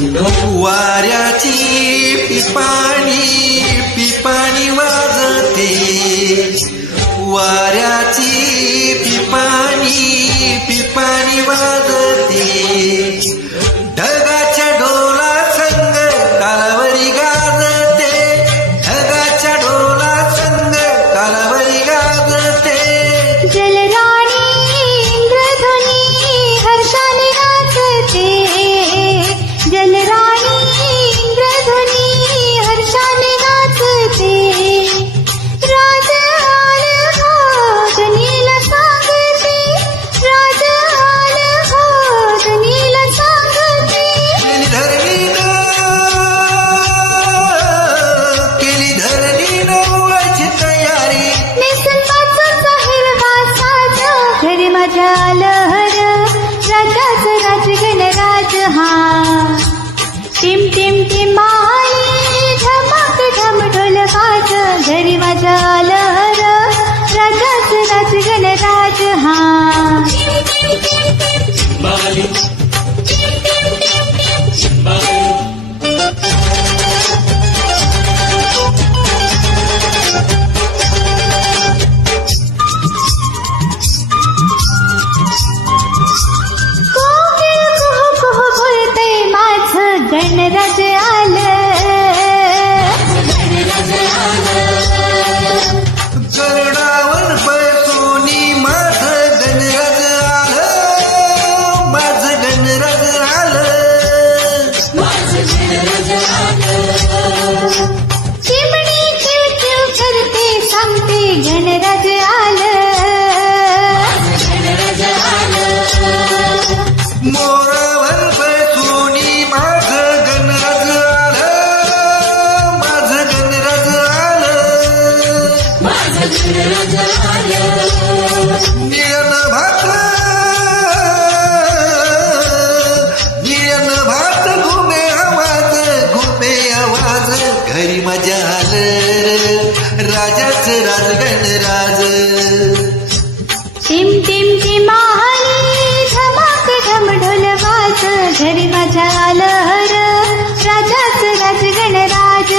वाऱ्याची पिपाणी वाजते, वाऱ्याची पिपाणी वाजते, ढगाच्या डोला संग कालावरी गाजते, ढगाच्या डोला संग कालावरी गाजते. जलराणी इंद्रधुनी हर्षाने नाचते, जलराणी इंद्रधुनी हर्षाने नाचते. राज आल हो धनीला सांगते, राज आल हो धनीला सांगते. केली धरणीनं उवाची तयारी, नेसून पाचूचा हिरवा साज, घरी माझ्या लहर राजाचं राजगणराज हा. टिम टिम टिम माली धमाक ढम ढोल वाज, घरी माझ्या लहर राजाचं राजगणराज हा. कोकिळ कुहू कुहू बोलते, माझं गणराज आलं. गरुडावर बसूनी माझं गणराज आलं, माझं गणराज आलं. चिमणी किळकिळ करते, सांगते गणराज आलं. मोरावर बसूनी माझं गणराज आलं, माझं गणराज आलं. नियन भात घुमे आवाज, घरी मजा आलं राजाचं राजगणराज. टिम टिम टिमाली धमाक ढम ढोल वाज, घरी माझ्या लहर राजाचं राजगणराज.